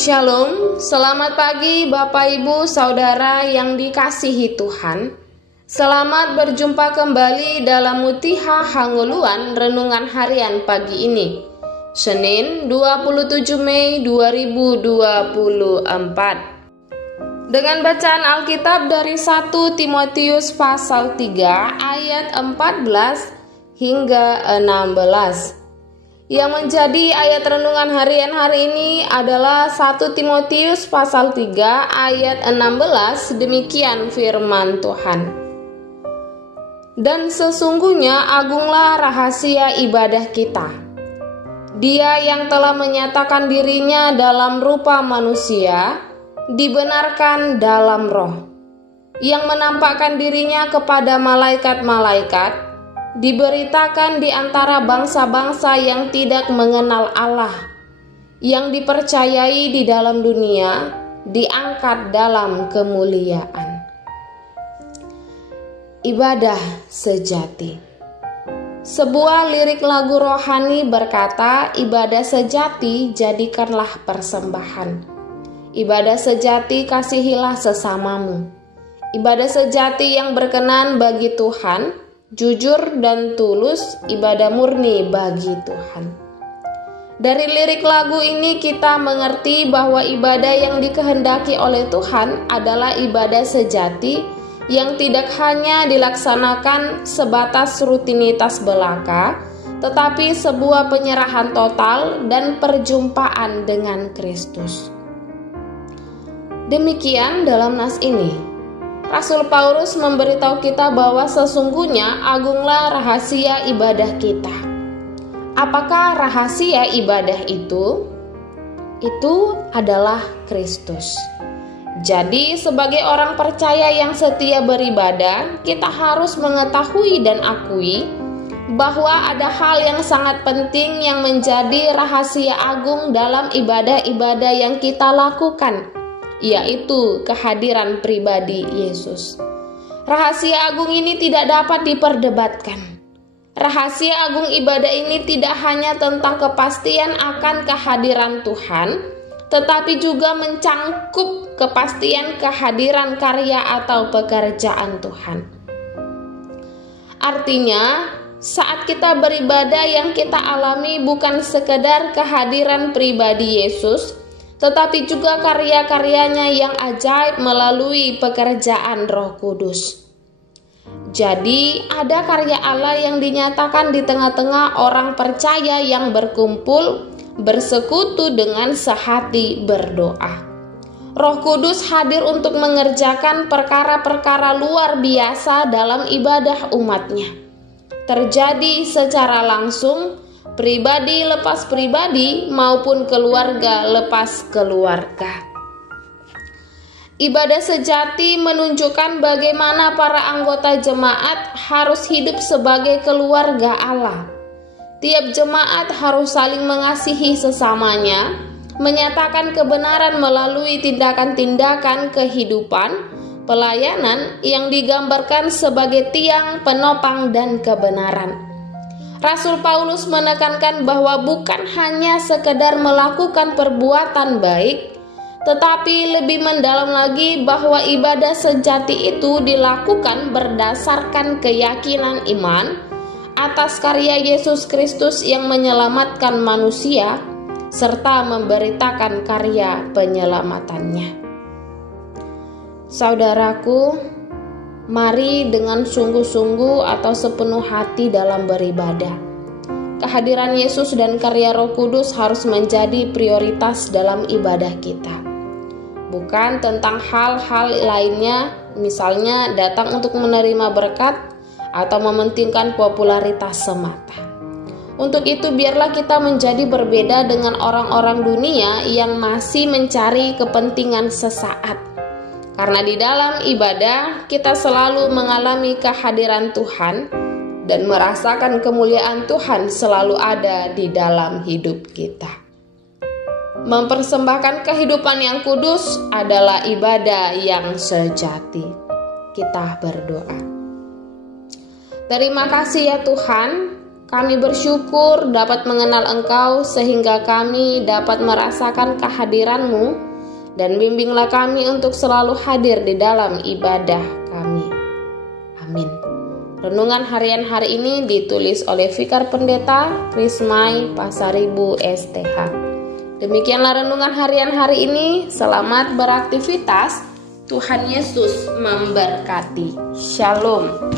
Shalom, selamat pagi Bapak Ibu Saudara yang dikasihi Tuhan. Selamat berjumpa kembali dalam Mutiha Hanguluan Renungan Harian pagi ini, Senin 27 Mei 2024. Dengan bacaan Alkitab dari 1 Timotius pasal 3 ayat 14 hingga 16. Yang menjadi ayat renungan harian hari ini adalah 1 Timotius pasal 3 ayat 16, demikian firman Tuhan. Dan sesungguhnya agunglah rahasia ibadah kita. Dia yang telah menyatakan dirinya dalam rupa manusia, dibenarkan dalam roh, yang menampakkan dirinya kepada malaikat-malaikat, diberitakan di antara bangsa-bangsa yang tidak mengenal Allah, yang dipercayai di dalam dunia, diangkat dalam kemuliaan. Ibadah sejati. Sebuah lirik lagu rohani berkata, ibadah sejati jadikanlah persembahan. Ibadah sejati kasihilah sesamamu. Ibadah sejati yang berkenan bagi Tuhan, jujur dan tulus, ibadah murni bagi Tuhan. Dari lirik lagu ini kita mengerti bahwa ibadah yang dikehendaki oleh Tuhan adalah ibadah sejati yang tidak hanya dilaksanakan sebatas rutinitas belaka, tetapi sebuah penyerahan total dan perjumpaan dengan Kristus. Demikian dalam nas ini. Rasul Paulus memberitahu kita bahwa sesungguhnya agunglah rahasia ibadah kita. Apakah rahasia ibadah itu? Itu adalah Kristus. Jadi sebagai orang percaya yang setia beribadah, kita harus mengetahui dan akui bahwa ada hal yang sangat penting yang menjadi rahasia agung dalam ibadah-ibadah yang kita lakukan, yaitu kehadiran pribadi Yesus. Rahasia agung ini tidak dapat diperdebatkan. Rahasia agung ibadah ini tidak hanya tentang kepastian akan kehadiran Tuhan, tetapi juga mencangkup kepastian kehadiran karya atau pekerjaan Tuhan. Artinya, saat kita beribadah yang kita alami bukan sekedar kehadiran pribadi Yesus, tetapi juga karya-karyanya yang ajaib melalui pekerjaan Roh Kudus. Jadi, ada karya Allah yang dinyatakan di tengah-tengah orang percaya yang berkumpul, bersekutu dengan sehati berdoa. Roh Kudus hadir untuk mengerjakan perkara-perkara luar biasa dalam ibadah umatnya. Terjadi secara langsung, pribadi lepas pribadi maupun keluarga lepas keluarga. Ibadah sejati menunjukkan bagaimana para anggota jemaat harus hidup sebagai keluarga Allah. Tiap jemaat harus saling mengasihi sesamanya, menyatakan kebenaran melalui tindakan-tindakan kehidupan, pelayanan yang digambarkan sebagai tiang penopang dan kebenaran. Rasul Paulus menekankan bahwa bukan hanya sekedar melakukan perbuatan baik, tetapi lebih mendalam lagi bahwa ibadah sejati itu dilakukan berdasarkan keyakinan iman atas karya Yesus Kristus yang menyelamatkan manusia, serta memberitakan karya penyelamatannya. Saudaraku, mari dengan sungguh-sungguh atau sepenuh hati dalam beribadah. Kehadiran Yesus dan karya Roh Kudus harus menjadi prioritas dalam ibadah kita. Bukan tentang hal-hal lainnya, misalnya datang untuk menerima berkat atau mementingkan popularitas semata. Untuk itu biarlah kita menjadi berbeda dengan orang-orang dunia yang masih mencari kepentingan sesaat. Karena di dalam ibadah kita selalu mengalami kehadiran Tuhan dan merasakan kemuliaan Tuhan selalu ada di dalam hidup kita. Mempersembahkan kehidupan yang kudus adalah ibadah yang sejati. Kita berdoa. Terima kasih ya Tuhan, Kami bersyukur dapat mengenal Engkau sehingga kami dapat merasakan kehadiran-Mu, dan bimbinglah kami untuk selalu hadir di dalam ibadah kami. Amin. Renungan harian hari ini ditulis oleh Vikar Pendeta Rismai Pasaribu STH. Demikianlah renungan harian hari ini. Selamat beraktivitas. Tuhan Yesus memberkati. Shalom.